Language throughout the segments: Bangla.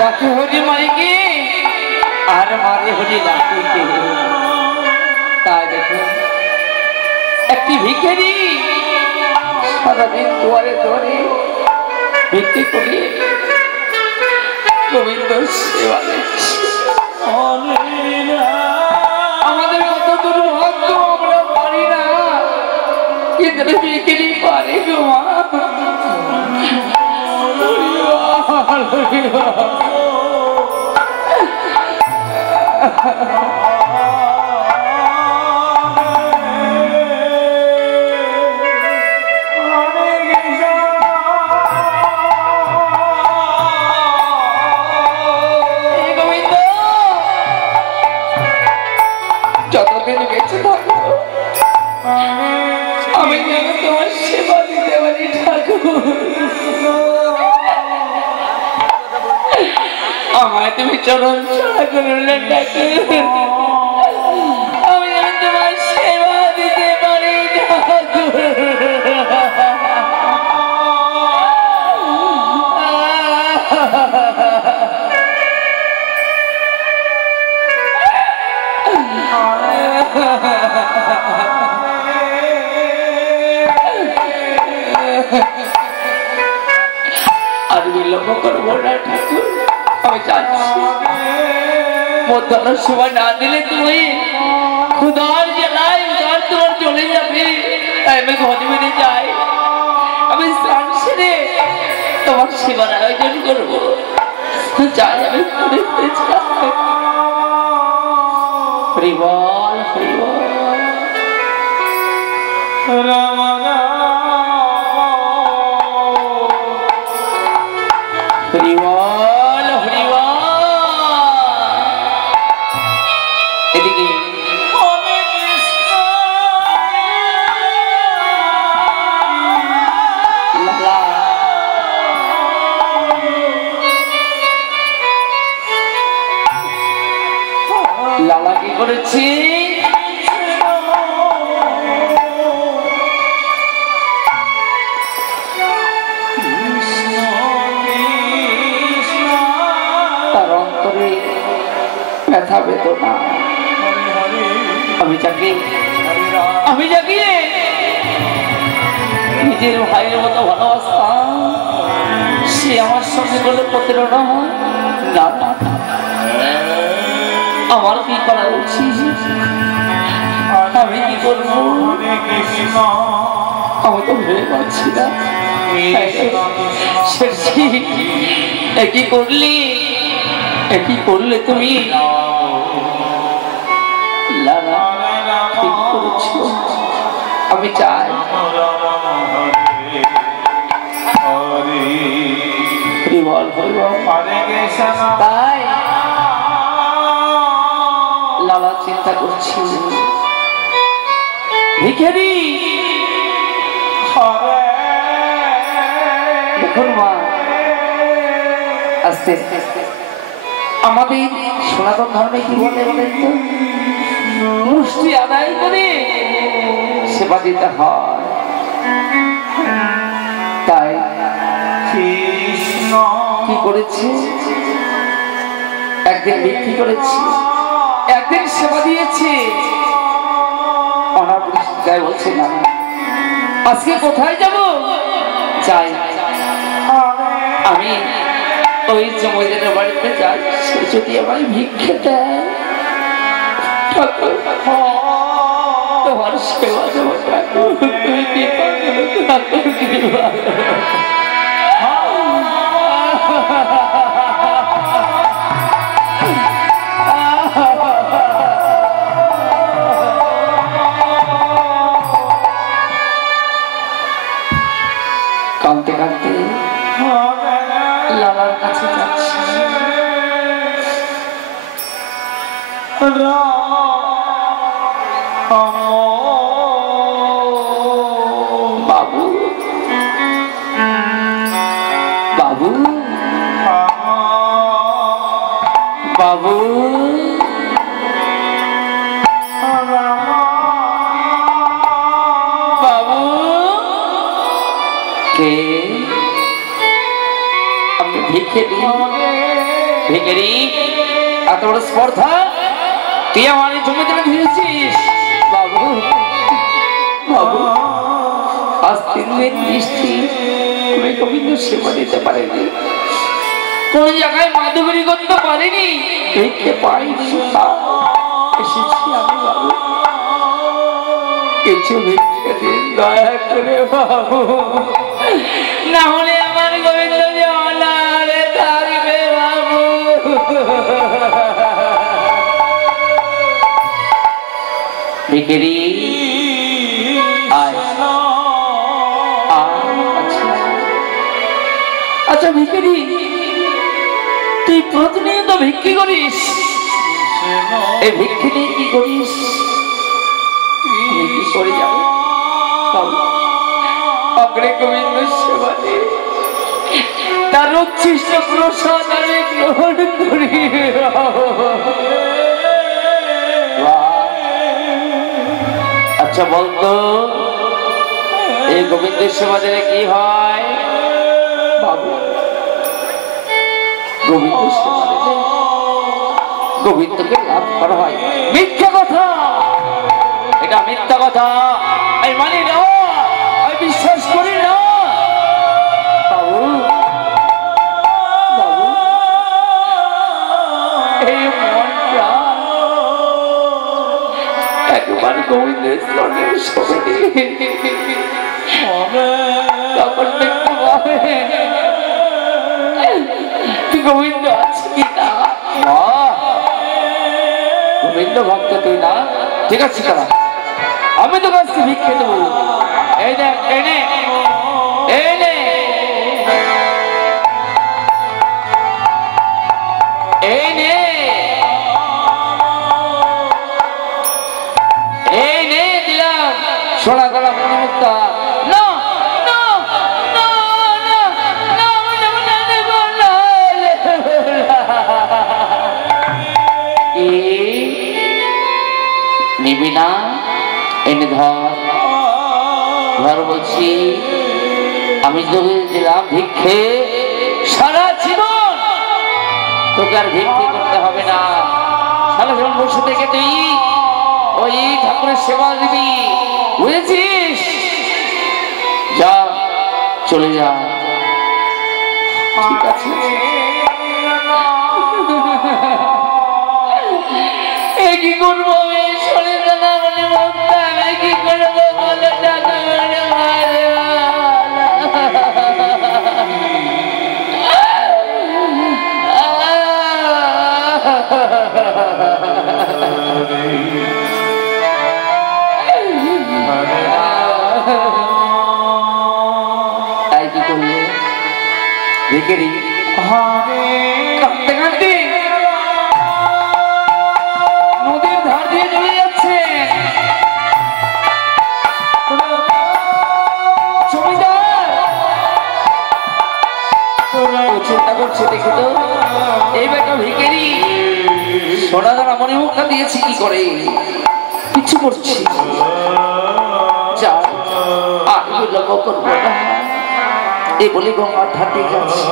রাখে হরি মাইকে আর মারে হরি রাখুকে। তাই দেখো একটি ভিখারি সারাদিন দুয়ারে দুয়ারে ভিক্ষে করে গোবিন্দ সেবা দিচ্ছে। আমাদের কত দুর্ভাগ্য, আমরা পারি না, কিন্তু ভিখারি পারে গো মা। যতদিন বেঁচে থাকবো আমি যেন তোমার সেবা দিতে পারি ঠাকুর। আমায় তুমি চরণ ছড়া করলে ঠাকুর, আমি যেন তোমার সেবা দিতে পারি ঠাকুর। আর বিলম্ব করবো না ঠাকুর, আমি যাচ্ছি। মধ্যাহ্নের সময় না দিলে তুমি ক্ষুধার জ্বালায় উদার তোমার চলে যাবে। তাই আমি ঘরে বেড়ে যাই, আমি স্নান সেরে তোমার সেবার আয়োজন করবো। যাই আমি ঘরে বেড়ে যাই। হরিবল হরিবল রাম হরিবল হরিবল। এদিকে লালা কি করেছি? তার অন্তরে ব্যথা বেদনা আমি জাগিয়ে নিজের ভাইয়ের মতো ভালোবাসতাম। সে আমার সঙ্গে বলে প্রতারণা হয় না। আমার কি করা উচিত? আমি কি করবো? আমি তো ভেবে পাচ্ছি না। একই করলে তুমি? ঠিক করেছো। আমি চাই তাই লালা চিন্তা করছি। ভিখারি দেখুন মা, আস্তে আমাদের সনাতন ধর্মে কি বলে বলেন তো, মুষ্টি আদায় করে সেবা দিতে হয়। তাই কি করেছি, একদিন বিক্রি করেছি, একদিন সেবা দিয়েছি। অনাবৃষ্টিকায় বলছে না আজকে কোথায় যাব? যাই আমি ওই জমিদারের বাড়িতে যাই, সে যদি আমায় ভিক্ষে দেয় তোমার সেবা দেবো ঠাকুর। তুমি কি ঠাকুর কৃপা কাঁদতে কাঁদতে লালার কাছে যাচ্ছি। বাবু বাবু বাবু বাবু কে? আমি ভিক্ষে দিই ভিখারি এত বড় স্পর্ধা তুই আমার জমি তুলে দিয়েছিস বাবু বাবু আজ 3 দিন বৃষ্টি আমি গোবিন্দ সেবা দিতে পারিনি কোন জায়গায় মাধুগিরি করতে পারিনি ভিক্ষে পাইনি এসেছি আমি বাবু কিছু ভিক্ষে দিন দয়া করে বাবু না হলে আমার গোবিন্দ যে অনারে থাকবে বাবু ভিখারি আচ্ছা ভিখারি তুই প্রতিনিয়ত ভিক্ষি করিস এই ভিক্ষি নিয়ে কি করিস কি করে যাবে অগ্রে গোবিন্দ সেবা দিয়ে তার উচ্ছিষ্ট প্রসাদ আমি গ্রহণ করি আচ্ছা বলতো এই গোবিন্দের সেবা দিলে কি হয় বাবু গোবিন্দ সেবা দিলে গোবিন্দকে লাভ করা হয় মিথ্যা কথা এটা মিথ্যা কথা আমি মানি না আমি বিশ্বাস করি না বাবু বাবু এই মনটা একবার গোবিন্দের স্মরণের সঙ্গে তখন দেখতে পাবে গোবিন্দ আছে কি না গোবিন্দ ভক্ত তুই না ঠিক আছে তারা আমি তো কাছে ভিক্ষে দেবো এই দেখ এনে এনে এনে এনে দিলাম সোনা গলা মনোমুক্তা না নিবি না এনে ধর বলছি আমি তোকে দিলাম ভিক্ষে সারা জীবন তোকে আর ভিক্ষে করতে হবে না সারা জীবন বসে থেকে তুই ওই ঠাকুরের সেবা দিবি বুঝেছিস যা চলে যা ঠিক আছে কি করবো আমি শরীর না বলে বলতে আমি কি করবো বলে টাকা তাই কি করলে ভিখারি কাঁদতে কাঁদতে নদীর ধার দিয়ে চলে যাচ্ছে চিন্তা করছে দেখি তো এই বেটা ভিখারি সোনা দানা মনে মুখটা দিয়েছি কি করে কিছু করছি যা আর লক্ষ্য করবো না এই বলে গঙ্গার ধারে যাচ্ছে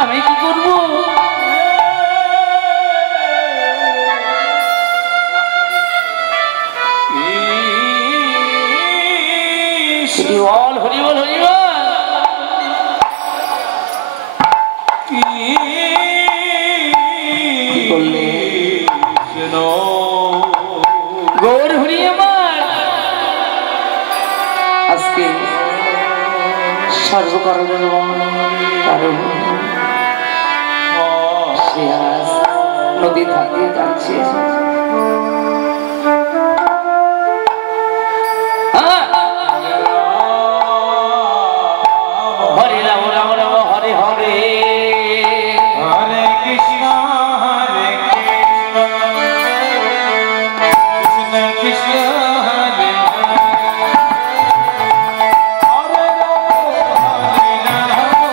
আমি কি করবো হরিবল হরিবল হরিবল গৌর হরি আমার আজকে সর্বকারণের কারণ সে আজ নদী থাকিয়ে যাচ্ছে হরে রাম রাম রাম হরে হরে হরে কৃষ্ণ কৃষ্ণ কৃষ্ণ হরে হরে রাম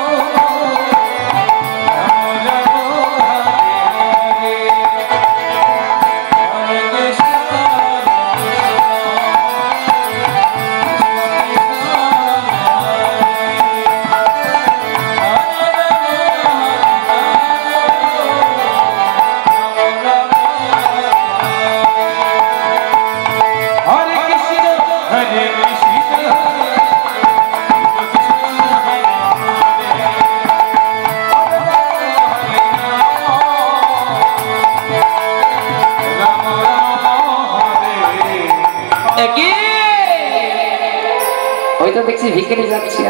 দেখছি ভিখারি যাচ্ছি,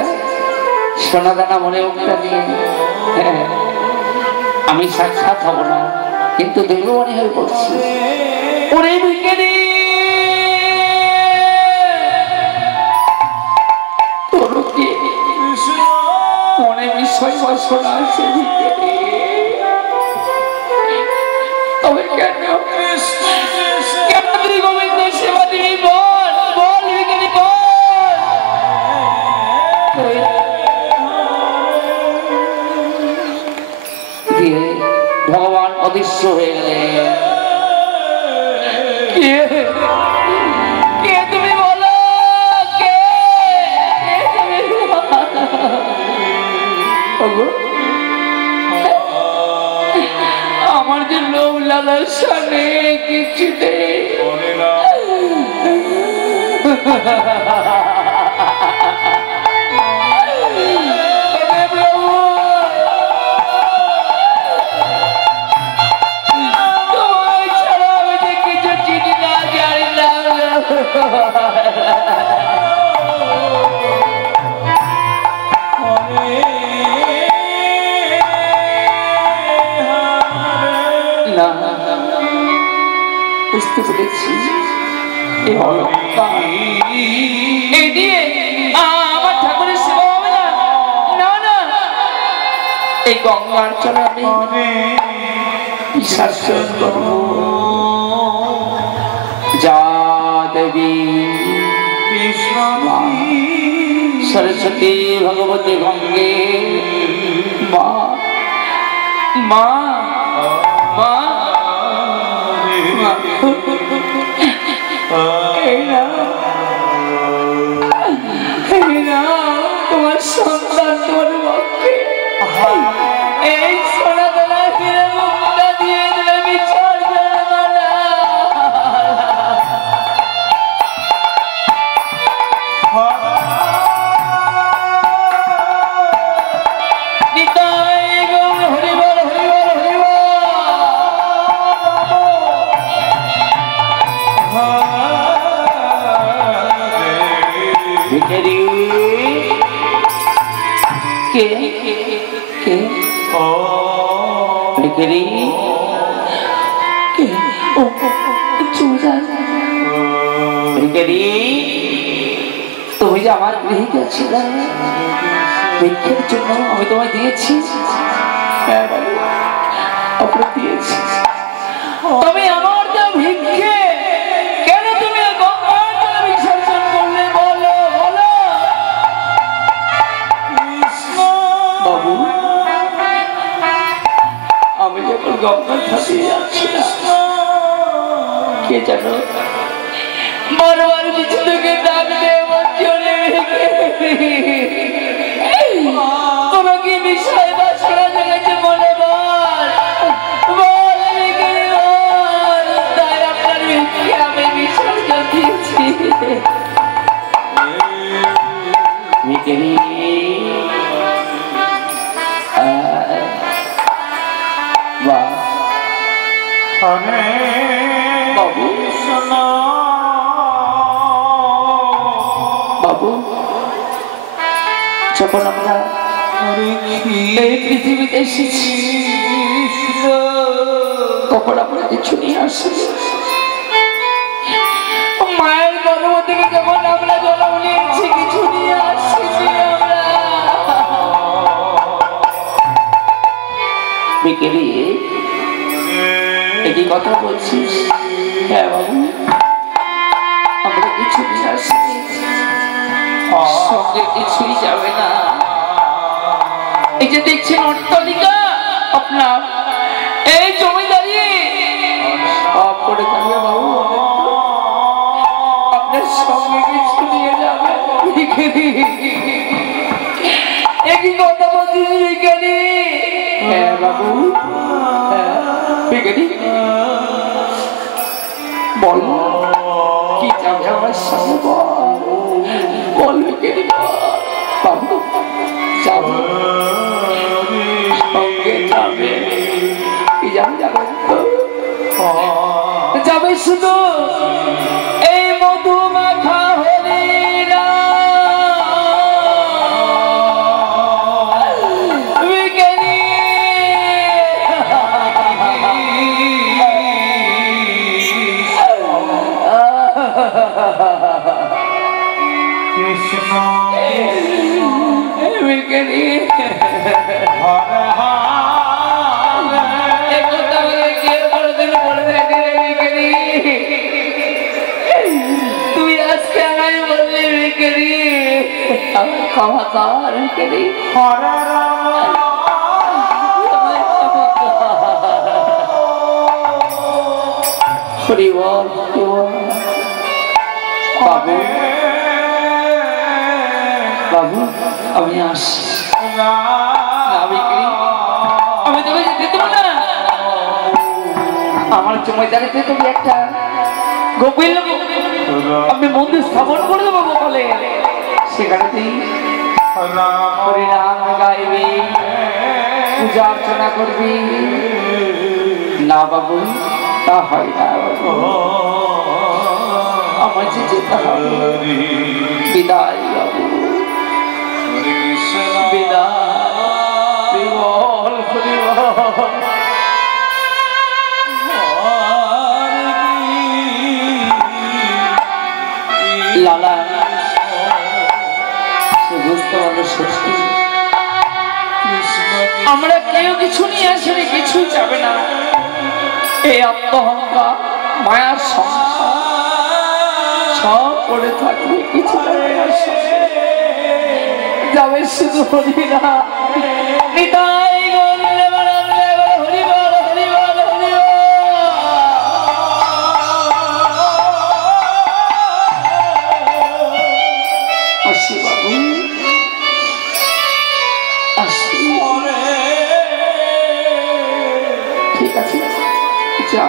সোনা দানা মনে মুখটা নিয়ে। আমি সাক্ষাৎ হব না, কিন্তু দেব মনে হয়ে পড়ছি। ওরে ভিখারি, তোর কি মনে বিষয় বাসনা আছে ভিখারি? তবে কেন কেন তুই গোবিন্দ সেবা দিবি? বল বল ভিখারি, বল। ভগবান অদৃশ্য হয়ে গেলেন। কে তুমি বলো? কে? আমার যে লোভ লালসা নেই, কিছু নেই। বুঝতে পেরেছি এই দিয়ে আমার ঠাকুরের সেবা হবে না। না না, এই গঙ্গার চলে আমি বিশ্বাস করব। যা দেবী কৃষ্ণ সরস্বতী ভগবতী গঙ্গে মা মা মা তোমার সন্তান তোমার পক্ষে এই সোনা বেলা ফিরে মুখটা দিয়ে দিলে বিচার তুমি যে আমার গৃহে গেছিলে ভিক্ষের জন্য, আমি তোমায় দিয়েছি, দিয়েছি। তবে আমার যা ভিক্ষে কেন তুমি গঙ্গার জলে বিসর্জন করলে? বলো বলো বাবু, আমি যখন গঙ্গার ধারে যাচ্ছি না, কে জানো বারবার কিছু থেকে ডাক দেওয়া চলে কোনো কি বিষয় বা শোনা জেগেছে মনে? বল বল বল। তাই আপনার ভিক্ষে আমি বিসর্জন দিয়েছি। ভিখারি বাবু বাবু, যখন আমরা এই পৃথিবীতে এসেছি তখন আমরা কিছু নিয়ে আসি। মায়ের গর্ভ থেকে যখন আমরা জন্ম নিয়েছি কিছু নিয়ে আসছি আমরা। ভিখারি, একই কথা বলছিস? হ্যাঁ বাবু, আমরা কিছু নিয়ে আসি, সঙ্গে কিছুই যাবে না। এই যে দেখছেন অট্টালিকা আপনার, এই জমিদারি সব করে থাকবে বাবু, আপনার সঙ্গে কিছু নিয়ে যাবে। একই কথা বলছিস ভিখারি? হ্যাঁ বাবু, ভিখারি বল কি যাবে আমার সঙ্গে? বল ভিখারি, বাবু যাবে সঙ্গে যাবে? কি যাবে? যাবে শুধু এই মধু মাখা হরি নাম। তুই আজকে আমায় বললি বিকেরি আমি ক্ষমা কর বিকেরি হরি বল বাবু বাবু আমি আসি আমি তোকে যেতে দেবো না আমার জমিদারিতে তুমি একটা গোপিল আপনি মন্দির স্থাপন করে দেবো গোপালে সেখানে তুই হরিনাম গাইবি পূজা অর্চনা করবি না বাবু তা হয় না আমার যে যেতে হবে বিদায় বাবু বিদায় লালা সে বুঝতে পারলো সত্যি আমরা কেউ কিছু নিয়ে আসলে কিছু যাবে না এই আত্মহংকার মায়ার সংসার সব পড়ে থাকবে কিছু যাবে শুধু হরি না নিতাই গৌরে বন্দে হরি বল হরি বল হরি বল আসি বাবু আসি ঠিক আছে যা